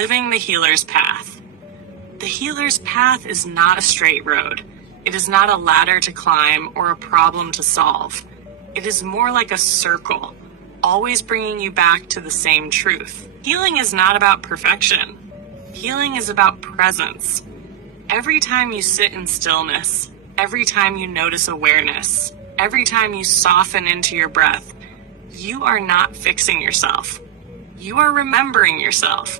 living the healer's path. The healer's path is not a straight road. It is not a ladder to climb or a problem to solve. It is more like a circle, always bringing you back to the same truth. Healing is not about perfection. Healing is about presence. Every time you sit in stillness, every time you notice awareness, every time you soften into your breath, you are not fixing yourself. You are remembering yourself.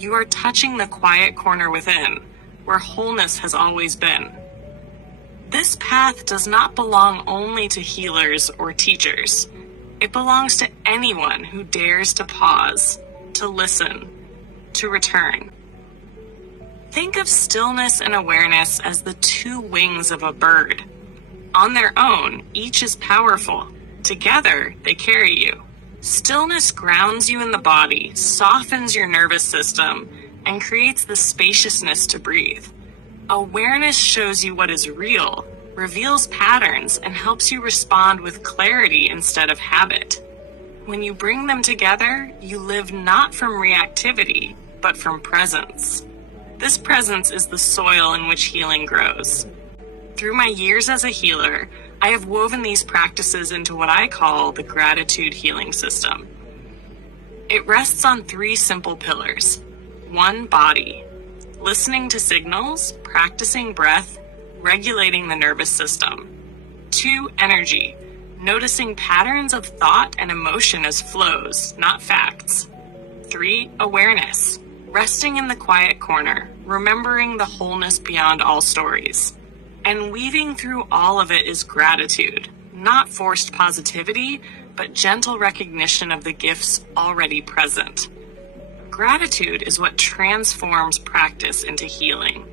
You are touching the quiet corner within, where wholeness has always been. This path does not belong only to healers or teachers. It belongs to anyone who dares to pause, to listen, to return. Think of stillness and awareness as the two wings of a bird. On their own, each is powerful. Together, they carry you. Stillness grounds you in the body, softens your nervous system, and creates the spaciousness to breathe. Awareness shows you what is real, reveals patterns, and helps you respond with clarity instead of habit. When you bring them together, you live not from reactivity, but from presence. This presence is the soil in which healing grows. Through my years as a healer, I have woven these practices into what I call the gratitude healing system. It rests on three simple pillars. 1, body. Listening to signals, practicing breath, regulating the nervous system. 2, energy. Noticing patterns of thought and emotion as flows, not facts. 3, awareness. Resting in the quiet corner, remembering the wholeness beyond all stories. And weaving through all of it is gratitude, not forced positivity, but gentle recognition of the gifts already present. Gratitude is what transforms practice into healing.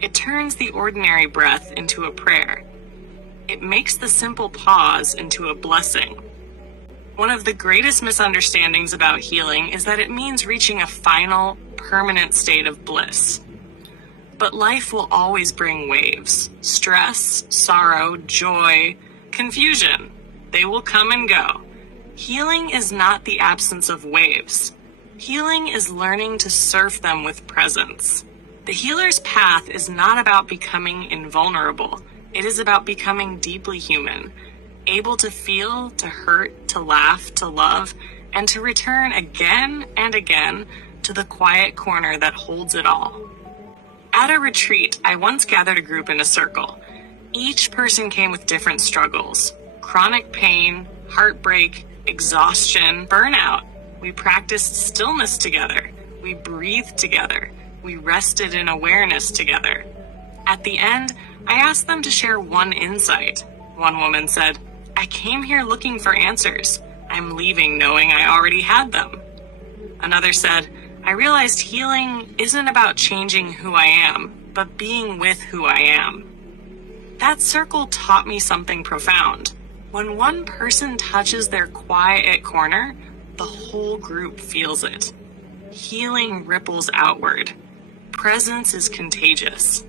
It turns the ordinary breath into a prayer. It makes the simple pause into a blessing. One of the greatest misunderstandings about healing is that it means reaching a final, permanent state of bliss. But life will always bring waves. Stress, sorrow, joy, confusion. They will come and go. Healing is not the absence of waves. Healing is learning to surf them with presence. The healer's path is not about becoming invulnerable. It is about becoming deeply human, able to feel, to hurt, to laugh, to love, and to return again and again to the quiet corner that holds it all. At a retreat, I once gathered a group in a circle. Each person came with different struggles: chronic pain, heartbreak, exhaustion, burnout. We practiced stillness together. We breathed together. We rested in awareness together. At the end, I asked them to share one insight. One woman said, "I came here looking for answers. I'm leaving knowing I already had them." Another said, "I realized healing isn't about changing who I am, but being with who I am." That circle taught me something profound. When one person touches their quiet corner, the whole group feels it. Healing ripples outward. Presence is contagious.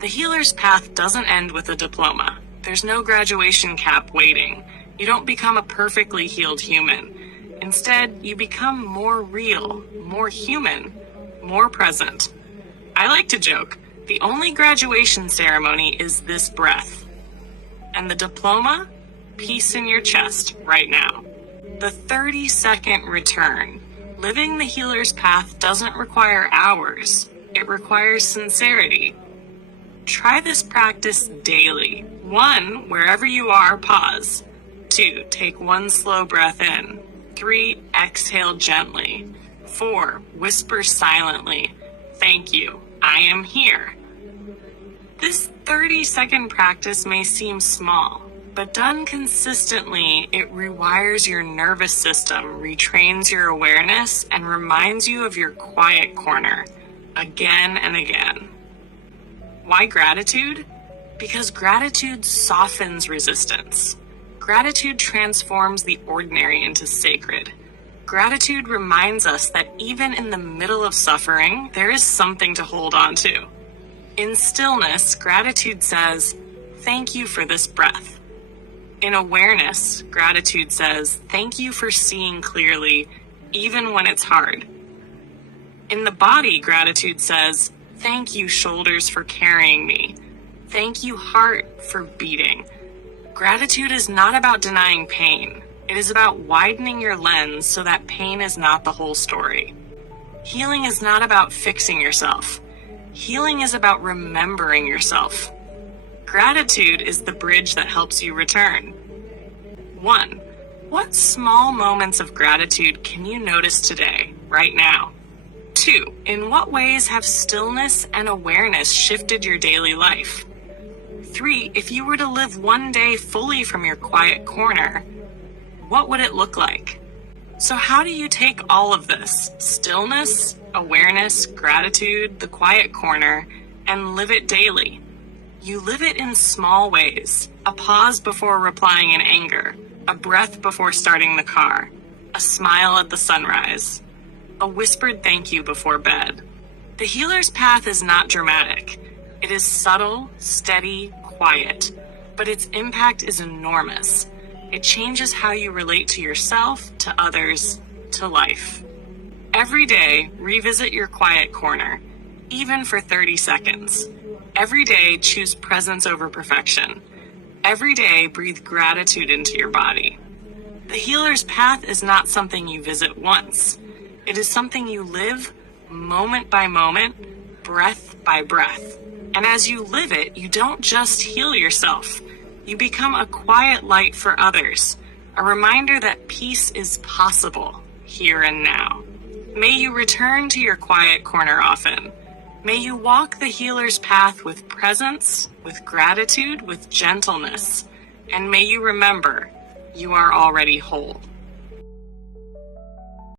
The healer's path doesn't end with a diploma. There's no graduation cap waiting. You don't become a perfectly healed human. Instead, you become more real, more human, more present. I like to joke, the only graduation ceremony is this breath. And the diploma? Peace in your chest right now. The 30-second return. Living the healer's path doesn't require hours. It requires sincerity. Try this practice daily. 1, wherever you are, pause. 2, take one slow breath in. 3, exhale gently. 4, whisper silently, "Thank you, I am here." This 30-second practice may seem small, but done consistently, it rewires your nervous system, retrains your awareness, and reminds you of your quiet corner again and again. Why gratitude? Because gratitude softens resistance. Gratitude transforms the ordinary into sacred. Gratitude reminds us that even in the middle of suffering, there is something to hold on to. In stillness, gratitude says, "Thank you for this breath." In awareness, gratitude says, "Thank you for seeing clearly, even when it's hard." In the body, gratitude says, "Thank you, shoulders, for carrying me. Thank you, heart, for beating." Gratitude is not about denying pain. It is about widening your lens so that pain is not the whole story. Healing is not about fixing yourself. Healing is about remembering yourself. Gratitude is the bridge that helps you return. 1. What small moments of gratitude can you notice today, right now? 2. In what ways have stillness and awareness shifted your daily life? 3. If you were to live one day fully from your quiet corner, what would it look like? So how do you take all of this, stillness, awareness, gratitude, the quiet corner, and live it daily? You live it in small ways: a pause before replying in anger, a breath before starting the car, a smile at the sunrise, a whispered thank you before bed. The healer's path is not dramatic. It is subtle, steady, quiet, but its impact is enormous. It changes how you relate to yourself, to others, to life. Every day, revisit your quiet corner, even for 30 seconds. Every day, choose presence over perfection. Every day, breathe gratitude into your body. The healer's path is not something you visit once. It is something you live moment by moment, breath by breath. And as you live it, you don't just heal yourself. You become a quiet light for others, a reminder that peace is possible here and now. May you return to your quiet corner often. May you walk the healer's path with presence, with gratitude, with gentleness. And may you remember, you are already whole.